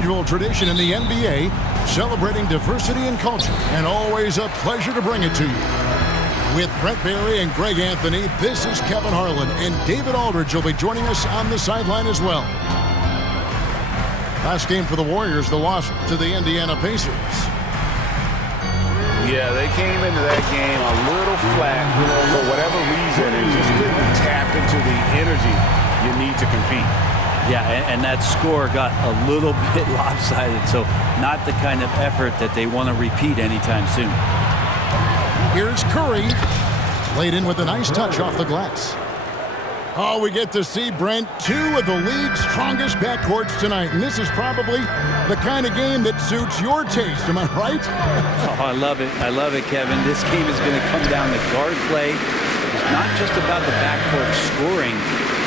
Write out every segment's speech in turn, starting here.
annual tradition in the NBA, celebrating diversity and culture, and always a pleasure to bring it to you. With Brent Barry and Greg Anthony, this is Kevin Harlan, and David Aldridge will be joining us on the sideline as well. Last game for the Warriors, the loss to the Indiana Pacers. Yeah, they came into that game a little flat for whatever reason and just couldn't tap into the energy you need to compete. Yeah, and that score got a little bit lopsided, so not the kind of effort that they want to repeat anytime soon. Here's Curry, laid in with a nice touch off the glass. Oh, we get to see, Brent, two of the league's strongest backcourts tonight, and this is probably the kind of game that suits your taste. Am I right? Oh, I love it. I love it, Kevin. This game is going to come down to guard play. It's not just about the backcourt scoring.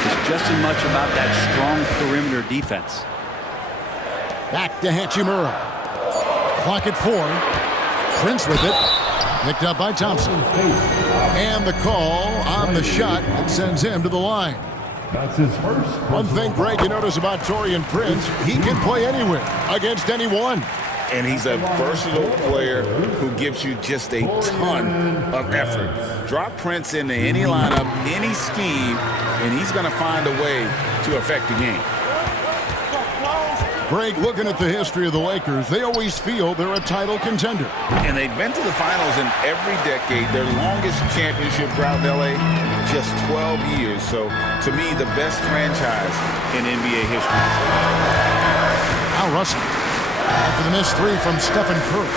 It's just as much about that strong perimeter defense. Back to Hachimura. Clock at 4. Prince with it. Picked up by Thompson. And the call on the shot that sends him to the line. That's his first. One thing, Greg, you notice about Taurean Prince, he can play anywhere against anyone. And he's a versatile player who gives you just a ton of effort. Drop Prince into any lineup, any scheme, and he's going to find a way to affect the game. Greg, looking at the history of the Lakers, they always feel they're a title contender. And they've been to the finals in every decade. Their longest championship drought in L.A., just 12 years. So, to me, the best franchise in NBA history. Al Russell, after the missed three from Stephen Curry.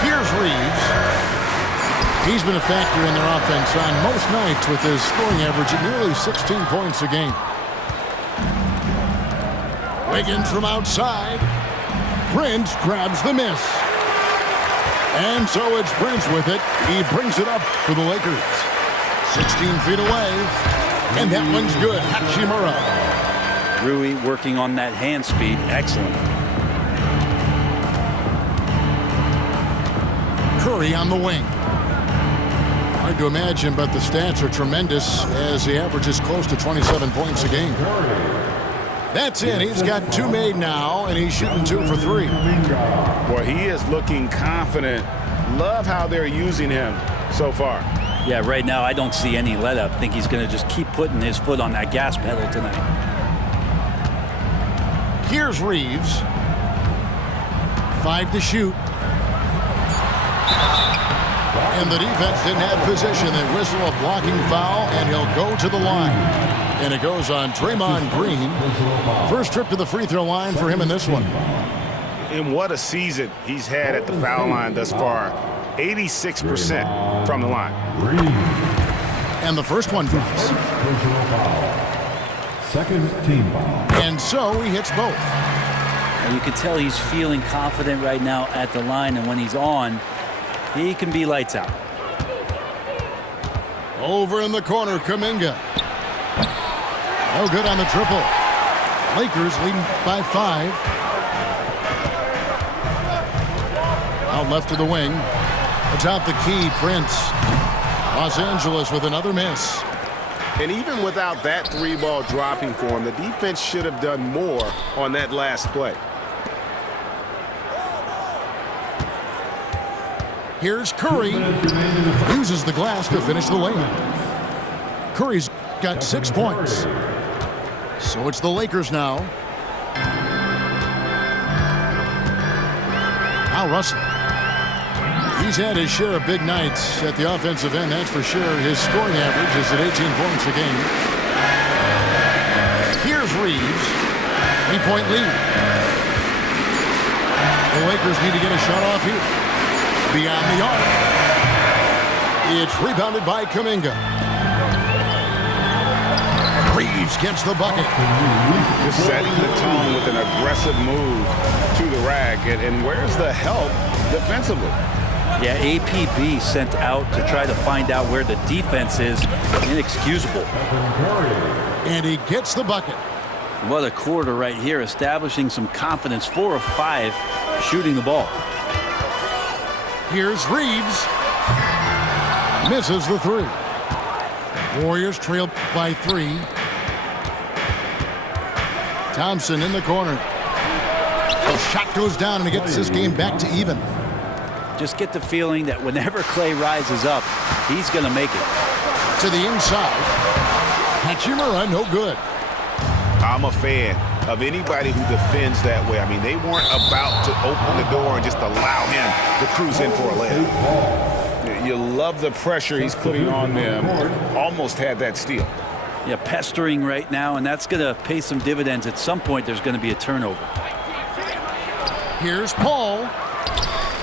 Here's Reeves. He's been a factor in their offense on most nights with his scoring average at nearly 16 points a game. Wiggins from outside. Prince grabs the miss. And so it's Prince with it. He brings it up for the Lakers. 16 feet away. And that one's good. Hachimura. Rui working on that hand speed. Excellent. Curry on the wing. Hard to imagine, but the stats are tremendous as he averages close to 27 points a game. That's it. He's got 2 made now, and he's shooting 2 for 3. Well, he is looking confident. Love how they're using him so far. Yeah, right now I don't see any let up. I think he's going to just keep putting his foot on that gas pedal tonight. Here's Reeves. 5 to shoot. And the defense didn't have position. They whistle a blocking foul, and he'll go to the line. And it goes on Draymond Green. First trip to the free throw line for him in this one. And what a season he's had at the foul line thus far. 86% from the line. And the first one drops. Second team foul. And so he hits both. And you can tell he's feeling confident right now at the line, and when he's on, he can be lights out. Over in the corner, Kuminga. No good on the triple. Lakers leading by 5. Out left to the wing. Atop the key, Prince. Los Angeles with another miss. And even without that 3-ball dropping for him, the defense should have done more on that last play. Here's Curry. Uses the glass to finish the layup. Curry's got 6 points. So it's the Lakers now. Al Russell. He's had his share of big nights at the offensive end, that's for sure. His scoring average is at 18 points a game. Here's Reeves. 3-point lead. The Lakers need to get a shot off here. Beyond the arc. It's rebounded by Kuminga. Reeves gets the bucket. Just setting the tone with an aggressive move to the rack. And where's the help defensively? Yeah, APB sent out to try to find out where the defense is. Inexcusable. And he gets the bucket. What a quarter right here, establishing some confidence. 4 of 5 shooting the ball. Here's Reeves. Misses the 3. Warriors trail by 3. Thompson in the corner. The shot goes down, and it gets this game back to even. Just get the feeling that whenever Clay rises up, he's going to make it. To the inside. Hachimura, no good. I'm a fan of anybody who defends that way. I mean, they weren't about to open the door and just allow him to cruise in for a layup. You love the pressure he's putting on them. Almost had that steal. Yeah, pestering right now, and that's going to pay some dividends. At some point, there's going to be a turnover. Here's Paul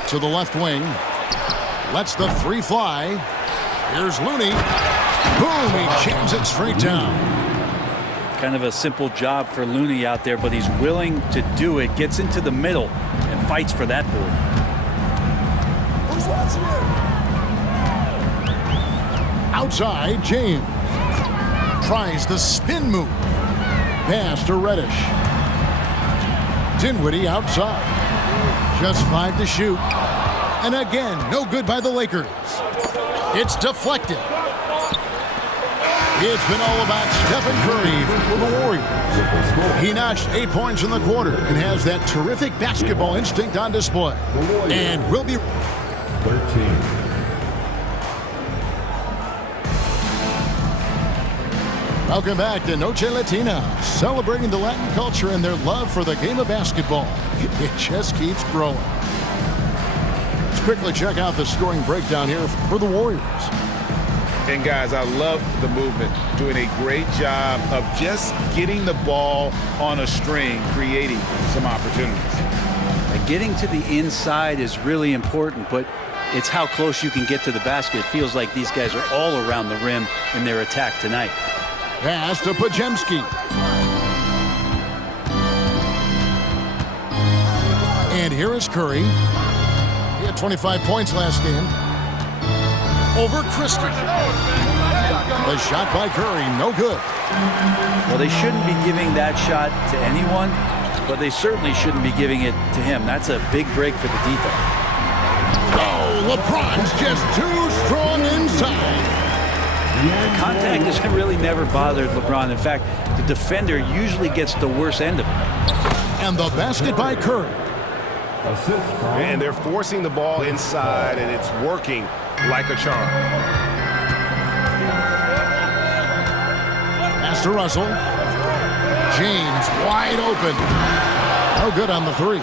to the left wing. Lets the three fly. Here's Looney. Boom, he jams it straight down. Kind of a simple job for Looney out there, but he's willing to do it. Gets into the middle and fights for that board. Who's watching it? Outside, James. Tries the spin move. Pass to Reddish. Dinwiddie outside. Just 5 to shoot. And again, no good by the Lakers. It's deflected. It's been all about Stephen Curry for the Warriors. He notched 8 points in the quarter and has that terrific basketball instinct on display. And will be 13. Welcome back to Noche Latina, celebrating the Latin culture and their love for the game of basketball. It just keeps growing. Let's quickly check out the scoring breakdown here for the Warriors. And guys, I love the movement, doing a great job of just getting the ball on a string, creating some opportunities. Getting to the inside is really important, but it's how close you can get to the basket. It feels like these guys are all around the rim in their attack tonight. Pass to Pajemski. And here is Curry. He had 25 points last game. Over Christie. The shot by Curry, no good. Well, they shouldn't be giving that shot to anyone, but they certainly shouldn't be giving it to him. That's a big break for the defense. Oh, LeBron's just too strong inside. The contact has really never bothered LeBron. In fact, the defender usually gets the worst end of it. And the basket by Curry. And they're forcing the ball inside, and it's working like a charm. Pass to Russell. James wide open. No good on the three.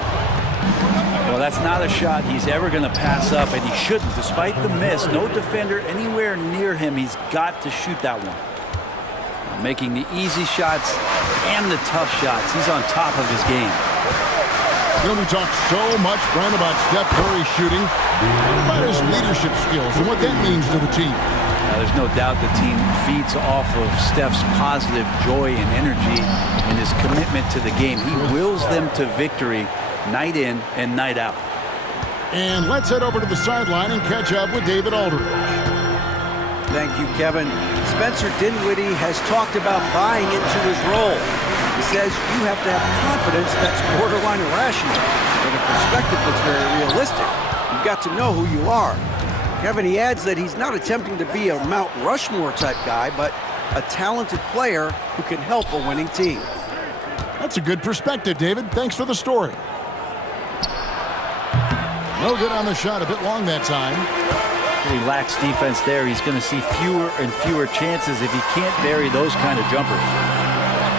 Well, that's not a shot he's ever going to pass up, and he shouldn't. Despite the miss, no defender anywhere near him. He's got to shoot that one. Making the easy shots and the tough shots. He's on top of his game. You know, we talk so much, Brian, about Steph Curry shooting. What about his leadership skills and what that means to the team? There's no doubt the team feeds off of Steph's positive joy and energy and his commitment to the game. He wills them to victory night in and night out. And let's head over to the sideline and catch up with David Aldridge. Thank you, Kevin. Spencer Dinwiddie has talked about buying into his role. He says you have to have confidence that's borderline irrational, but a perspective that's very realistic. You've got to know who you are. Kevin, he adds that he's not attempting to be a Mount Rushmore type guy, but a talented player who can help a winning team. That's a good perspective, David. Thanks for the story. No good on the shot, a bit long that time. Relaxed defense there. He's going to see fewer and fewer chances if he can't bury those kind of jumpers.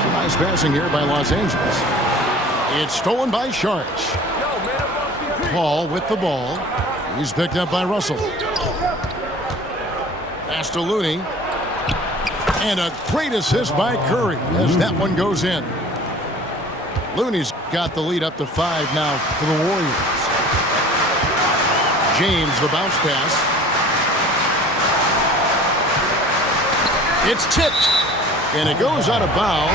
Some nice passing here by Los Angeles. It's stolen by Sharks. Paul with the ball. He's picked up by Russell. Pass to Looney. And a great assist by Curry as that one goes in. Looney's got the lead up to 5 now for the Warriors. James, the bounce pass. It's tipped. And it goes out of bounds.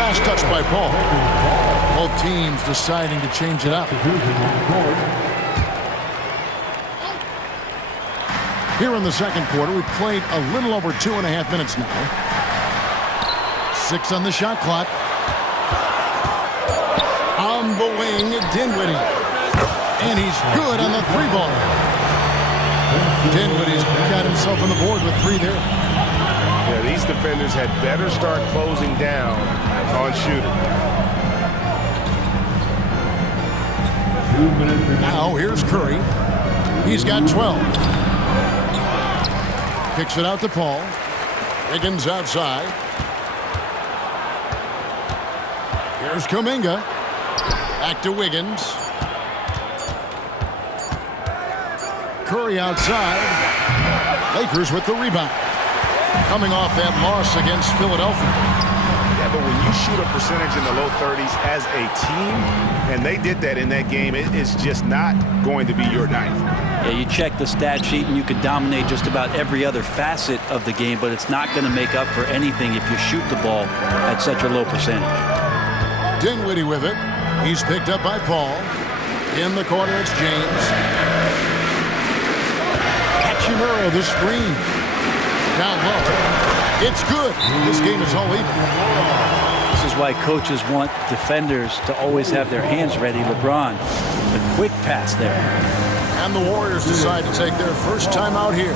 Last touch by Paul. Both teams deciding to change it up. Here in the second quarter, we've played a little over 2.5 minutes now. 6 on the shot clock. On the wing, Dinwiddie. And he's good on the 3-ball. Dinwiddie's got himself on the board with 3 there. Yeah, these defenders had better start closing down on shooting. Now here's Curry. He's got 12. Kicks it out to Paul. Wiggins outside. Here's Kuminga. Back to Wiggins. Curry outside. Lakers with the rebound. Coming off that loss against Philadelphia. Yeah, but when you shoot a percentage in the low 30s as a team, and they did that in that game, it is just not going to be your night. Yeah, you check the stat sheet and you can dominate just about every other facet of the game, but it's not going to make up for anything if you shoot the ball at such a low percentage. Dinwiddie with it. He's picked up by Paul. In the corner, it's James. Hachimura, the screen. Down low. It's good. This game is all even. This is why coaches want defenders to always have their hands ready. LeBron, the quick pass there. And the Warriors decide to take their first time out here.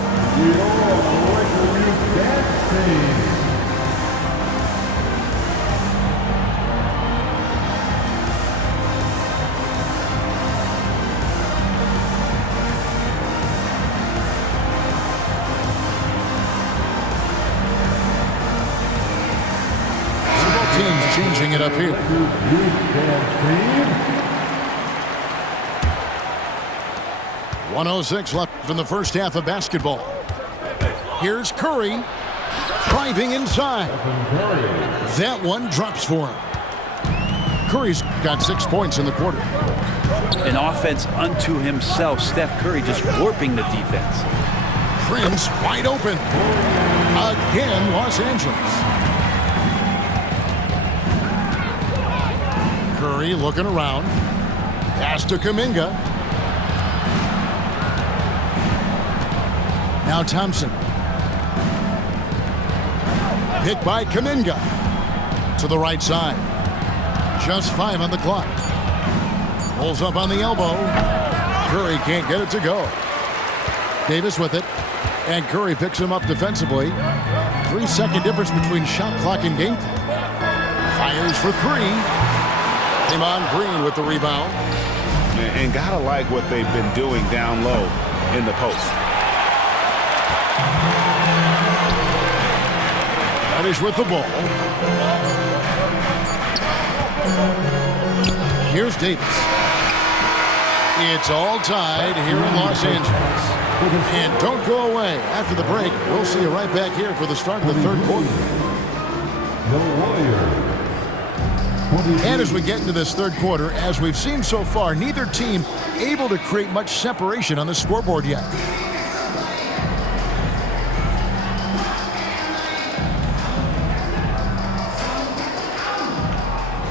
Teams changing it up here. 1:06 left in the first half of basketball. Here's Curry driving inside. That one drops for him. Curry's got 6 points in the quarter. An offense unto himself. Steph Curry just warping the defense. Prince wide open. Again, Los Angeles. Curry looking around. Pass to Kuminga. Now Thompson. Pick by Kuminga. To the right side. Just 5 on the clock. Pulls up on the elbow. Curry can't get it to go. Davis with it. And Curry picks him up defensively. 3-second difference between shot clock and game clock. Fires for 3. Draymond Green with the rebound. And gotta like what they've been doing down low in the post. Reddish with the ball. Here's Davis. It's all tied here in Los Angeles. And don't go away. After the break, we'll see you right back here for the start of the third quarter. The Warriors. And as we get into this third quarter, as we've seen so far, neither team able to create much separation on the scoreboard yet.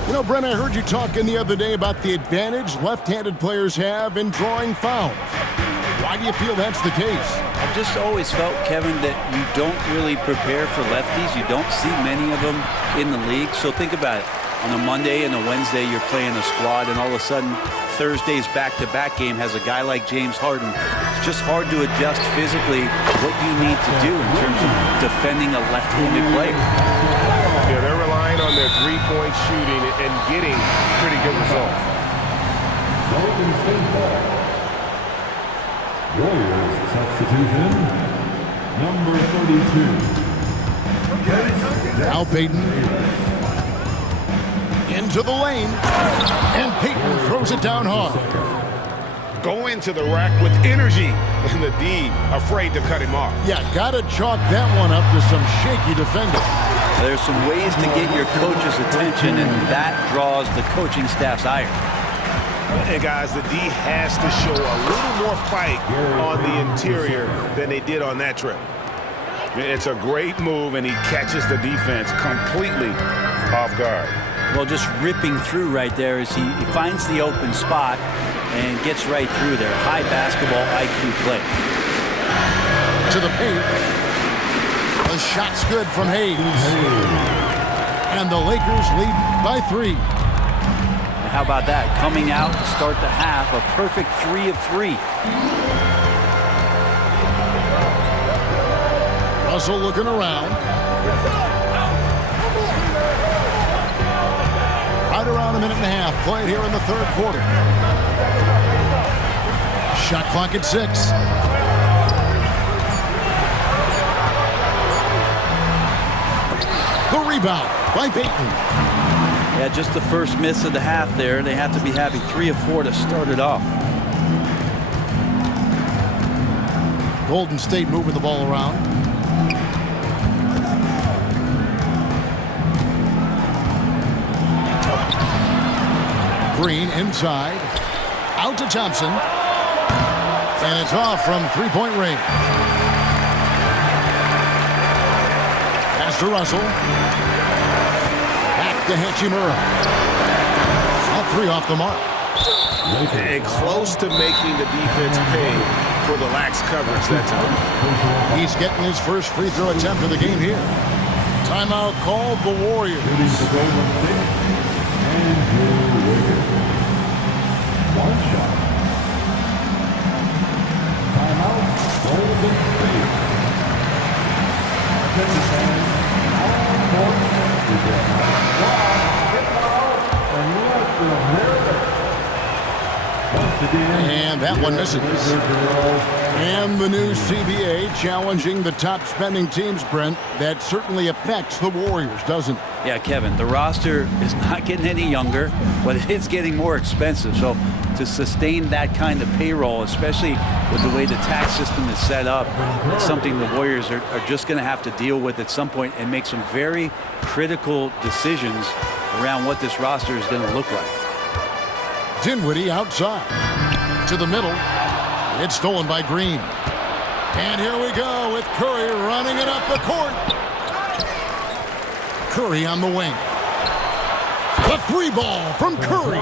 You know, Bron, I heard you talking the other day about the advantage left-handed players have in drawing fouls. Why do you feel that's the case? I've just always felt, Kevin, that you don't really prepare for lefties. You don't see many of them in the league. So think about it. On a Monday and a Wednesday, you're playing a squad, and all of a sudden, Thursday's back-to-back game has a guy like James Harden. It's just hard to adjust physically what you need to do in terms of defending a left-handed player. Yeah, they're relying on their three-point shooting and getting pretty good results. Golden State ball. Warriors substitution. Number 32. Now Payton. Into the lane, and Payton throws it down hard. Go into the rack with energy, and the D afraid to cut him off. Yeah, gotta chalk that one up to some shaky defending. There's some ways to get your coach's attention, and that draws the coaching staff's ire. And guys, the D has to show a little more fight on the interior than they did on that trip. It's a great move, and he catches the defense completely off guard. Well, just ripping through right there as he finds the open spot and gets right through there. High basketball IQ play. To the paint. The shot's good from Hayes. And the Lakers lead by 3. And how about that? Coming out to start the half, a perfect 3 of 3. Russell looking around. Right around a minute and a half played here in the third quarter. Shot clock at 6. The rebound by Payton. Yeah, just the first miss of the half there. They have to be happy. 3 of 4 to start it off. Golden State moving the ball around. Green inside. Out to Thompson. And it's off from three-point range. Pass to Russell. Back to Hachimura. All 3 off the mark. And close to making the defense pay for the lax coverage that time. He's getting his first free throw attempt of the game here. Timeout called the Warriors. One shot. Timeout, Golden State. Attention fans, now for And that one misses. And the new CBA challenging the top spending teams, Brent. That certainly affects the Warriors, doesn't it? Yeah, Kevin, the roster is not getting any younger, but it's getting more expensive. So to sustain that kind of payroll, especially with the way the tax system is set up, it's something the Warriors are just going to have to deal with at some point and make some very critical decisions around what this roster is going to look like. Dinwiddie outside. To the middle. It's stolen by Green. And here we go with Curry running it up the court. Curry on the wing. The 3 ball from Curry.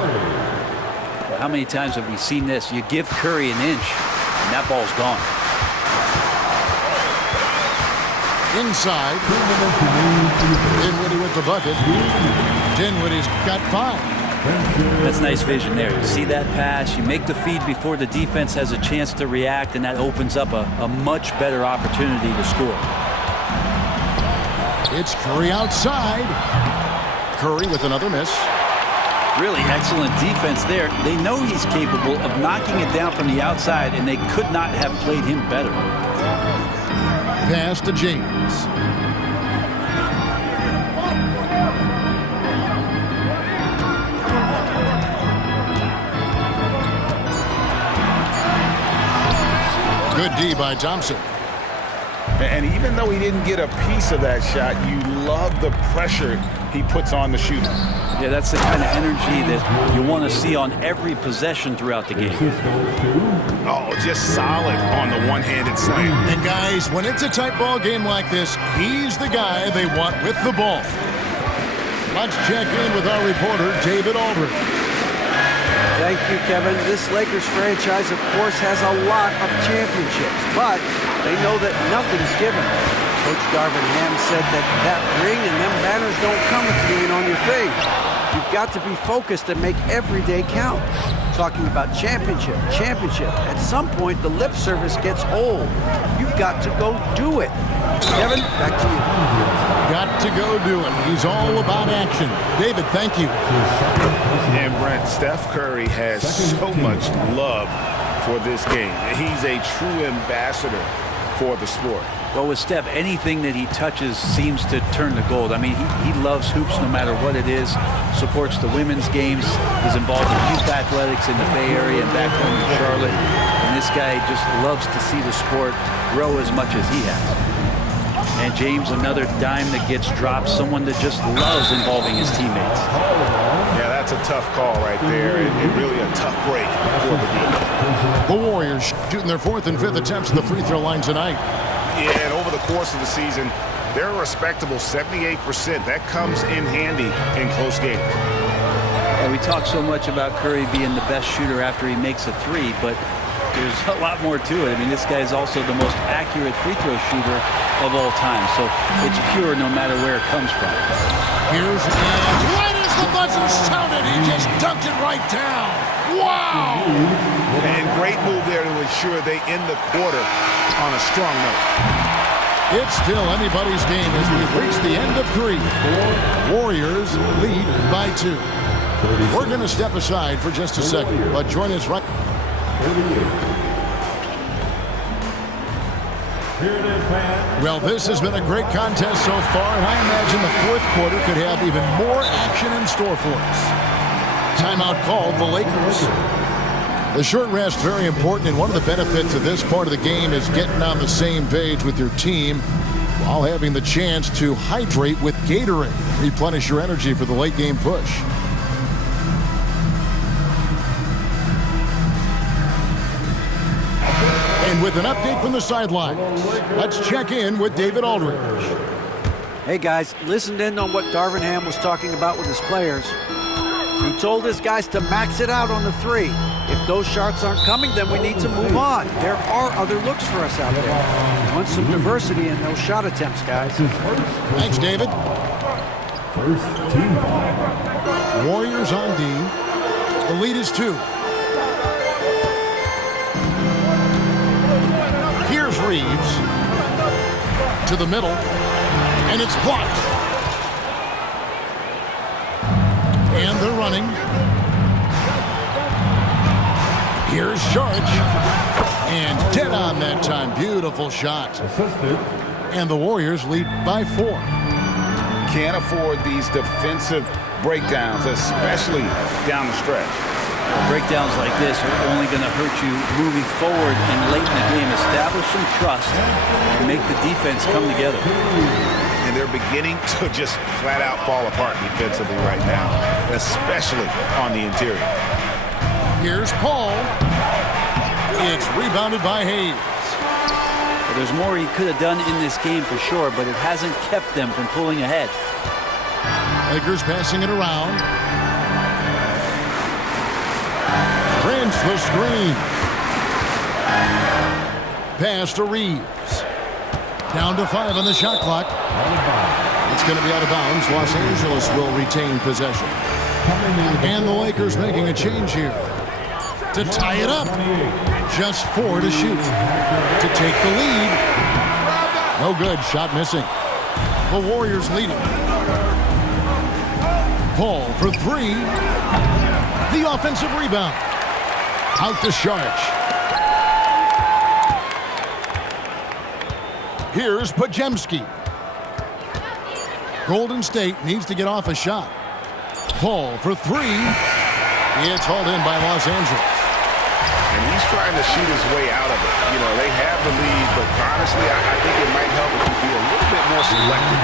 How many times have we seen this? You give Curry an inch, and that ball's gone. Inside. Dinwiddie with the bucket. Dinwiddie's got 5. That's nice vision there. You see that pass, you make the feed before the defense has a chance to react, and that opens up a much better opportunity to score. It's Curry outside. Curry with another miss. Really excellent defense there. They know he's capable of knocking it down from the outside, and they could not have played him better. Pass to James. Good D by Thompson. And even though he didn't get a piece of that shot, you love the pressure he puts on the shooter. Yeah, that's the kind of energy that you want to see on every possession throughout the game. Oh, just solid on the one-handed slam. And guys, when it's a tight ball game like this, he's the guy they want with the ball. Let's check in with our reporter, David Aldridge. Thank you, Kevin. This Lakers franchise, of course, has a lot of championships, but they know that nothing's given. Coach Darvin Ham said that ring and them banners don't come if you ain't on your thing. You've got to be focused and make every day count. Talking about championship. At some point, the lip service gets old. You've got to go do it. Kevin, back to you. Got to go do it. He's all about action. David, thank you. And Brent, Steph Curry has so much love for this game. He's a true ambassador for the sport. Well, with Steph, anything that he touches seems to turn to gold. I mean, he loves hoops no matter what it is, supports the women's games, is involved in youth athletics in the Bay Area and back home in Charlotte. And this guy just loves to see the sport grow as much as he has. And James, another dime that gets dropped, someone that just loves involving his teammates. Yeah, that's a tough call right there, and really a tough break for the defense. The Warriors shooting their 4th and 5th attempts at the free throw line tonight. Yeah, and over the course of the season, they're a respectable 78%. That comes in handy in close games. And we talk so much about Curry being the best shooter after he makes a 3, but there's a lot more to it. I mean, this guy is also the most accurate free throw shooter of all time. So it's pure no matter where it comes from. Here's right as the buzzer sounded, he just dunked it right down. Wow! And great move there to ensure they end the quarter on a strong note. It's still anybody's game as we've reached the end of 3. Warriors lead by 2. We're going to step aside for just a second, but join us right. Here it is, fans. Well, this has been a great contest so far, and I imagine the fourth quarter could have even more action in store for us. Timeout called the Lakers. The short rest, very important, and one of the benefits of this part of the game is getting on the same page with your team while having the chance to hydrate with Gatorade. Replenish your energy for the late game push. And with an update from the sidelines, let's check in with David Aldridge. Hey guys, listened in on what Darvin Ham was talking about with his players. He told his guys to max it out on the three. If those shots aren't coming, then we need to move on. There are other looks for us out there. We want some diversity in those shot attempts, guys. Thanks, David. First team foul. Warriors on D. The lead is 2. Here's Reeves. To the middle. And it's blocked. And they're running. Here's Sharge. And dead on that time. Beautiful shot. Assisted. And the Warriors lead by 4. Can't afford these defensive breakdowns, especially down the stretch. Breakdowns like this are only going to hurt you moving forward and late in the game. Establish some trust and make the defense come together. And they're beginning to just flat out fall apart defensively right now, especially on the interior. Here's Paul. It's rebounded by Hayes. Well, there's more he could have done in this game for sure, but it hasn't kept them from pulling ahead. Lakers passing it around. Prince the screen. Pass to Reeves. Down to 5 on the shot clock. It's going to be out of bounds. Los Angeles will retain possession. And the Lakers making a change here to tie it up. Just 4 to shoot to take the lead. No good. Shot missing. The Warriors leading. Paul for 3. The offensive rebound. Out to Sharge. Here's Pajemski. Golden State needs to get off a shot. Paul for 3. It's hauled in by Los Angeles. And he's trying to shoot his way out of it. You know, they have the lead, but honestly, I think it might help if you be a little bit more selective.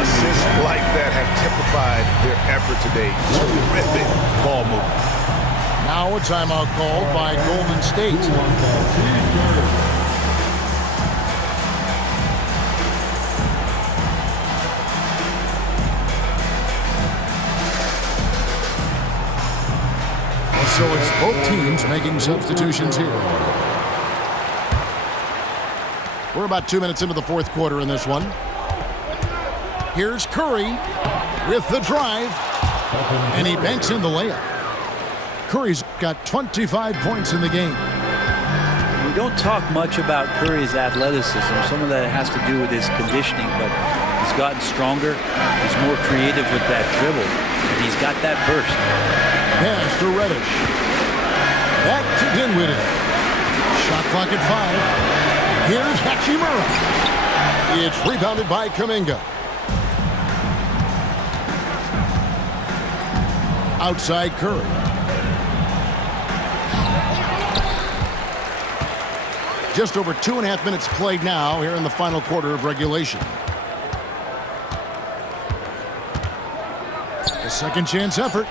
Assists like that have typified their effort today. Terrific ball movement. Now a timeout called by Golden State. So it's both teams making substitutions here. We're about 2 minutes into the fourth quarter in this one. Here's Curry with the drive. And he banks in the layup. Curry's got 25 points in the game. We don't talk much about Curry's athleticism. Some of that has to do with his conditioning, but he's gotten stronger. He's more creative with that dribble, and he's got that burst. Pass to Reddish. Back to Dinwiddie. Shot clock at 5. Here's Hachimura. It's rebounded by Kuminga. Outside Curry. Just over 2.5 minutes played now here in the final quarter of regulation. A second chance effort.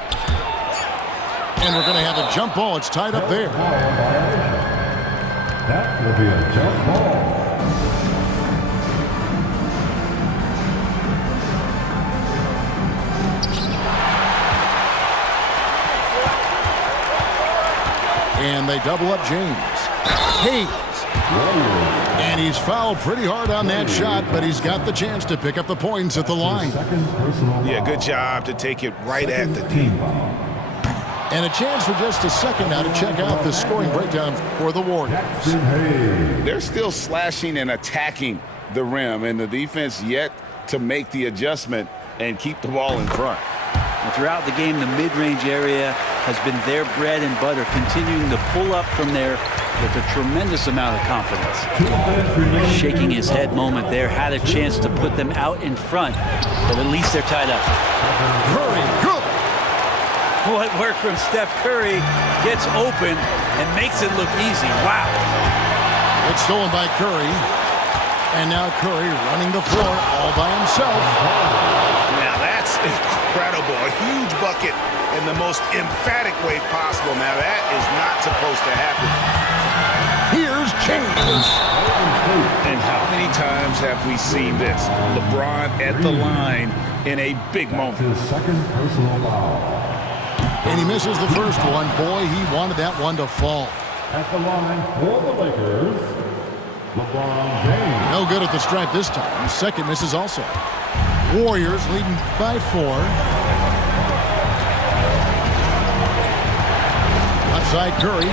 And we're going to have a jump ball. It's tied up there. That will be a jump ball. And they double up James. Hayes. And he's fouled pretty hard on that shot, but he's got the chance to pick up the points at the line. Yeah, good job to take it right at the D. And a chance for just a second now to check out the scoring breakdown for the Warriors. They're still slashing and attacking the rim, and the defense yet to make the adjustment and keep the ball in front. And throughout the game, the mid-range area has been their bread and butter, continuing to pull up from there with a tremendous amount of confidence. Shaking his head moment there, had a chance to put them out in front, but at least they're tied up. Curry, good. What work from Steph Curry, gets open and makes it look easy. Wow. It's stolen by Curry. And now Curry running the floor all by himself. Now that's incredible. A huge bucket in the most emphatic way possible. Now that is not supposed to happen. Here's James. And how many times have we seen this? LeBron at the line in a big moment. His second personal foul. And he misses the first one. Boy, he wanted that one to fall. At the line for the Lakers, LeBron James. No good at the stripe this time. Second misses also. Warriors leading by 4. Left side Curry.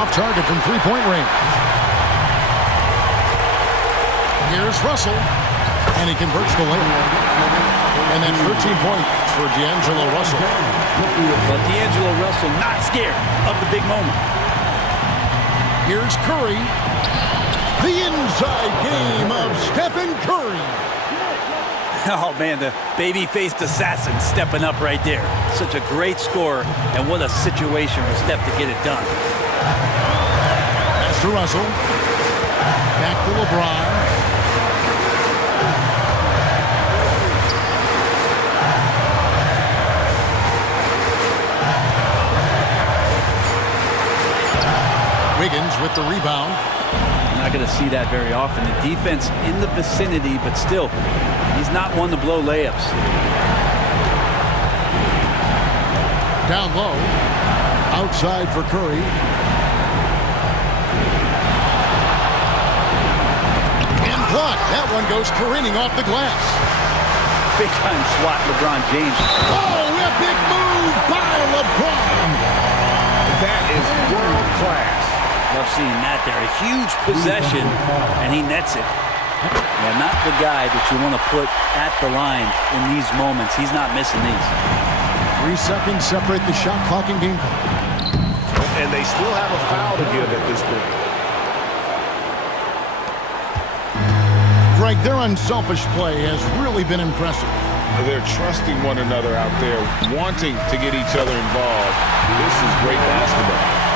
Off target from three-point range. Here's Russell. And he converts the layup. And then 13 points for D'Angelo Russell. But D'Angelo Russell not scared of the big moment. Here's Curry. The inside game of Stephen Curry. Oh, man, the baby-faced assassin stepping up right there. Such a great score, and what a situation for Steph to get it done. Pass to Russell. Back to LeBron. Wiggins with the rebound. Not going to see that very often. The defense in the vicinity, but still, he's not one to blow layups. Down low. Outside for Curry. And blocked. That one goes careening off the glass. Big time swat, LeBron James. Oh, a big move by LeBron. That is world class. Love seeing that there. A huge possession, and he nets it. Yeah, not the guy that you want to put at the line in these moments. He's not missing these. 3 seconds separate the shot clock and game clock. And they still have a foul to give at this point. Greg, their unselfish play has really been impressive. They're trusting one another out there, wanting to get each other involved. This is great basketball.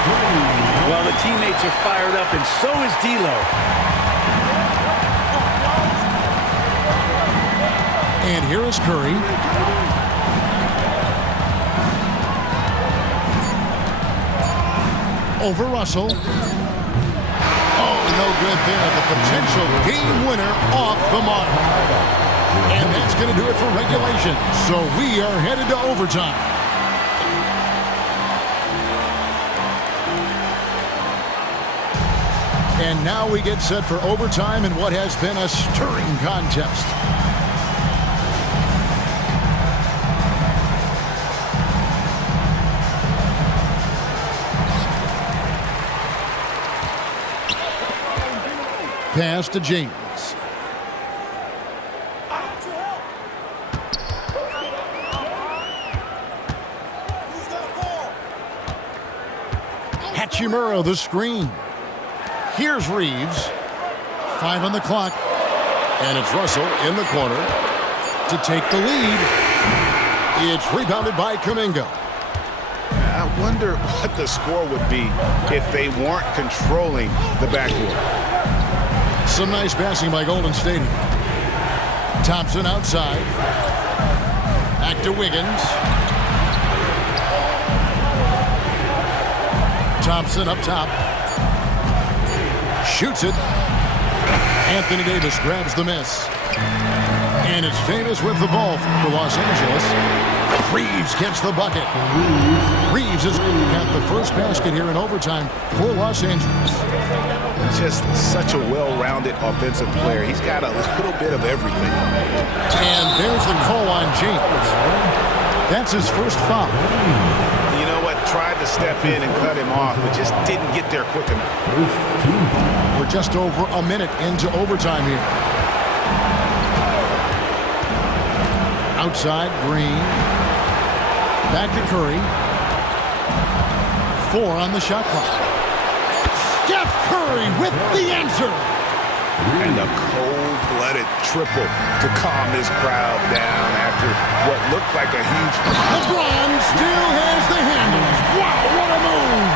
Well, the teammates are fired up, and so is D'Lo. And here is Curry. Over Russell. Oh, no good there. The potential game winner off the mark. And that's going to do it for regulation. So we are headed to overtime. And now we get set for overtime in what has been a stirring contest. Pass to James. Hachimura the screen. Here's Reeves. 5 on the clock. And it's Russell in the corner to take the lead. It's rebounded by Kuminga. I wonder what the score would be if they weren't controlling the backcourt. Some nice passing by Golden State. Thompson outside. Back to Wiggins. Thompson up top. Shoots it. Anthony Davis grabs the miss. And it's Davis with the ball for Los Angeles. Reeves gets the bucket. Reeves has got the first basket here in overtime for Los Angeles. Just such a well-rounded offensive player. He's got a little bit of everything. And there's the call on James. That's his first foul. You know what? Tried to step in and cut him off, but just didn't get there quick enough. We're just over a minute into overtime here. Outside, Green. Back to Curry. 4 on the shot clock. Steph Curry with the answer. And a cold-blooded triple to calm this crowd down after what looked like a huge... LeBron still has the handles. Wow, what a move.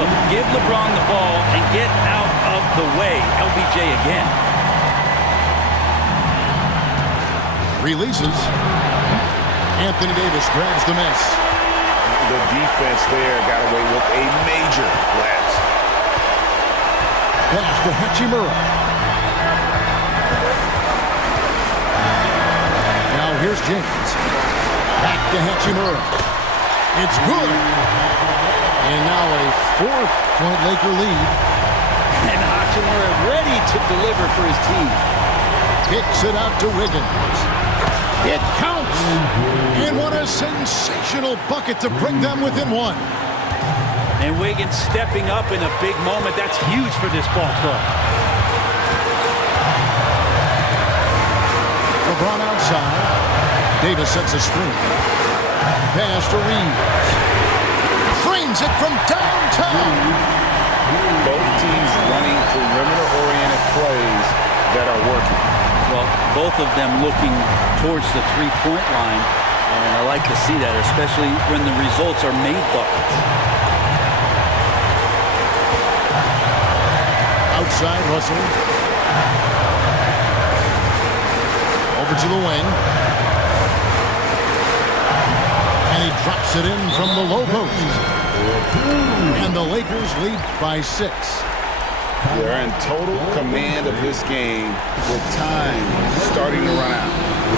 Look, give LeBron the ball and get out of the way. LBJ again. Releases. Anthony Davis grabs the miss. The defense there got away with a major lapse. Pass to Hachimura. Now here's James. Back to Hachimura. It's good. And now a 4-point Laker lead. And Hachimura ready to deliver for his team. Kicks it out to Wiggins. It counts. And what a sensational bucket to bring them within 1. And Wiggins stepping up in a big moment. That's huge for this ball club. LeBron outside. Davis sets a screen. Pass to Reeves. Frames it from downtown. Both teams running perimeter-oriented plays that are working. Well, both of them looking towards the three-point line. And I like to see that, especially when the results are made buckets. Outside, Russell. Over to the wing. And he drops it in from the low post. And the Lakers lead by 6. They're in total command of this game with time starting to run out.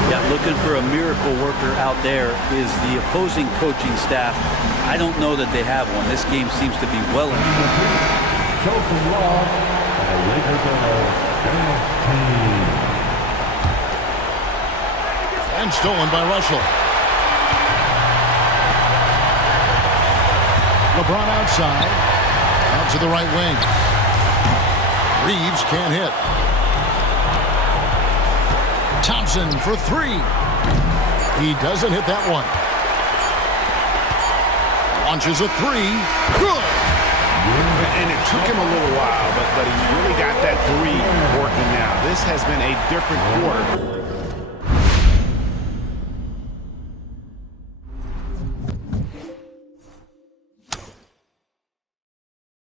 Yeah, looking for a miracle worker out there is the opposing coaching staff. I don't know that they have one. This game seems to be well in Chosen Rock, and the Lakers are And stolen by Russell. LeBron outside. Out to the right wing. Reeves can't hit. Thompson for 3. He doesn't hit that one. Launches a 3. Good. And it took him a little while, but he's really got that 3 working now. This has been a different quarter.